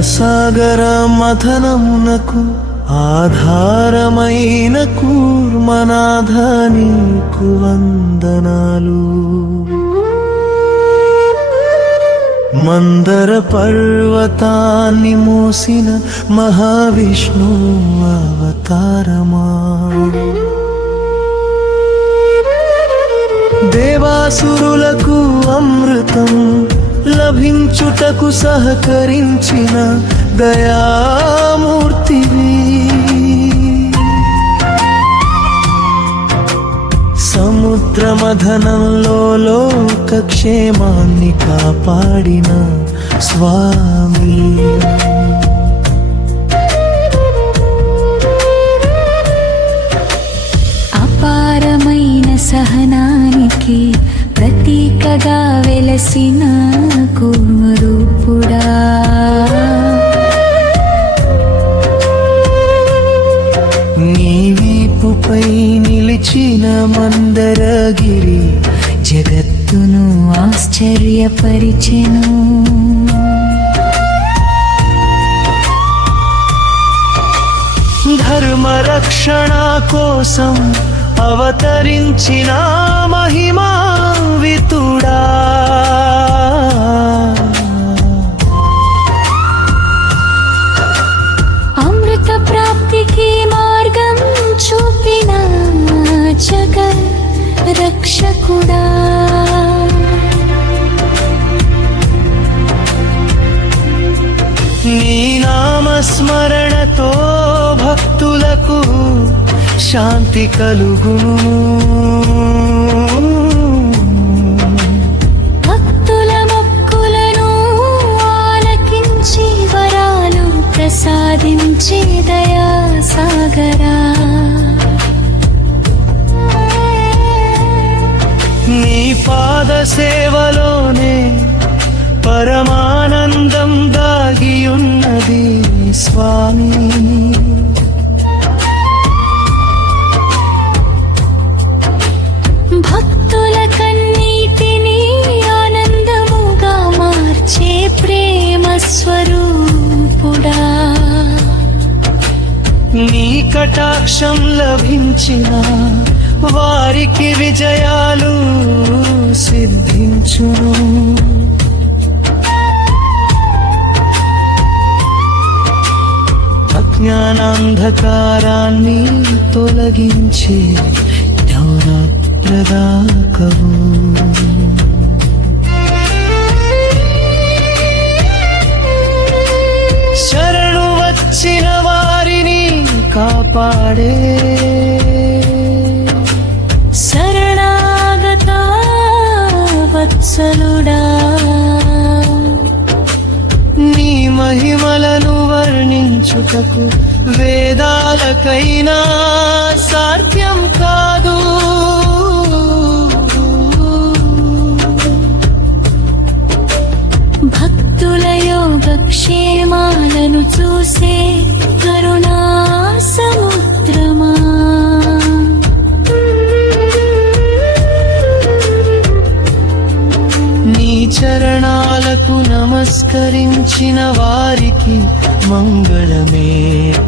క్షీరసాగర మథనమునకు ఆధారమైన కూర్మనాథ నీకు వందనాలు. మందర పర్వతాన్ని మోసిన మహావిష్ణు అవతారమా, దేవాసురులకు అమృతం లభించుటకు సహకరించిన దయామూర్తివి. సముద్ర మథనంలో లోకక్షేమాన్ని కాపాడిన స్వామి. అపారమైన సహనానికి ప్రతీకగా వెలసిన కూర్మరూపుడా, నీ వీపుపై నిలిచిన మందరగిరి జగత్తును ఆశ్చర్యపరిచెను. ధర్మరక్షణ కోసం అవతరించిన మహిమాన్వితుడా, అమృత ప్రాప్తికి మార్గం చూపిన జగత్ రక్షకుడా, నీ నామస్మరణతో భక్తులకు శాంతి కలుగును. భక్తుల మొక్కులను ఆలకించి వరాలు ప్రసాదించే దయా సాగరా, నీ పాద సేవలోనే పరమానందం దాగియున్నది స్వామి. భక్తుల కన్నీటిని ఆనందముగా మార్చే ప్రేమ స్వరూపుడా, నీ కటాక్షం లభించిన వారికి విజయాలు సిద్ధించును. అజ్ఞానాంధకారాన్ని తొలగించే జ్ఞానప్రదాకవు. శరణు వచ్చిన వారిని కాపాడే శరణాగత వత్సలుడా, నీ మహిమలను వర్ణించుటకు వేదాలకైనా సాధ్యం కాదు. భక్తుల యోగక్షేమాలను చూసే కరుణా సముద్రమా, నీ చరణాలకు నమస్కరించిన వారికి మంగళమే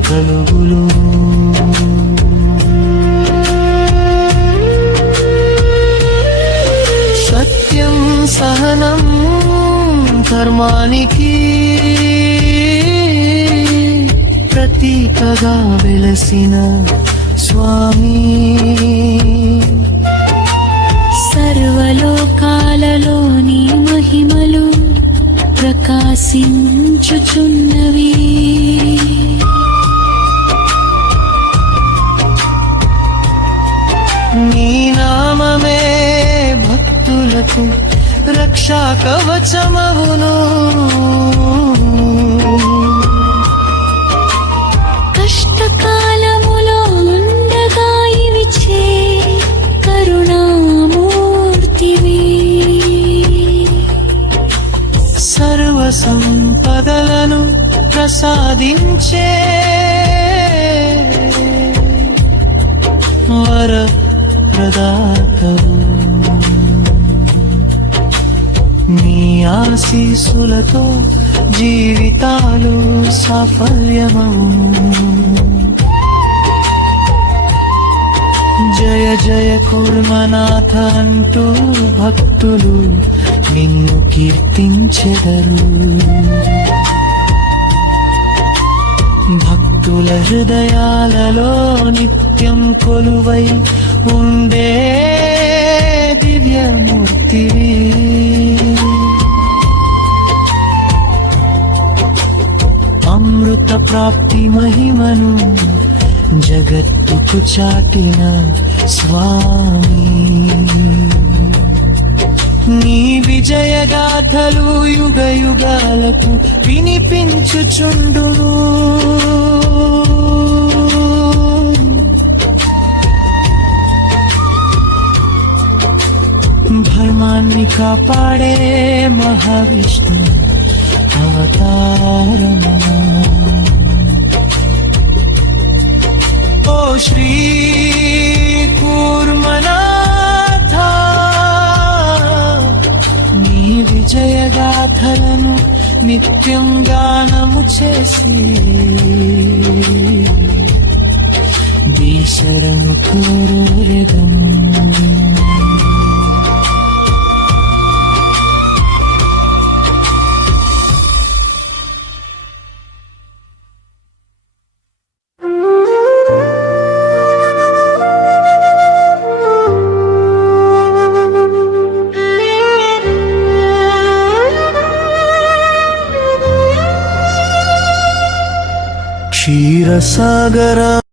కలుగును. సత్యం సహనం ధర్మానికి ప్రతీకగా వెలసిన స్వామి. సర్వలోకాలలోని మహిమలు ప్రకాశించుచున్నవి. నీ నామమే భక్తులకు రక్షా కవచమవును. కష్టకాలములో ఉండగా ఇవిచే కరుణామూర్తివి. సర్వ సంపదలను ప్రసాదించే వర ప్రదాతవు. నీ ఆశీస్సులతో జీవితాలు సాఫల్యమవును. జయ జయ కుర్మనాథ అంటూ భక్తులు నిన్ను కీర్తించెదరు. భక్తుల హృదయాలలో నిత్యం కొలువై ఉండే దివ్యమూర్తివి. అమృత ప్రాప్తి మహిమను జగత్తుకు చాటిన స్వామి, నీ విజయగాథలు యుగ యుగాలకు వినిపించుచుండును. ధర్మాన్ని కాపాడే మహావిష్ణు అవతారమా. ఓ శ్రీ కూర్మనాథ, నీ విజయగాథలను నిత్యం గానము చేసి దీశరము కోరెదము. క్షీరసాగర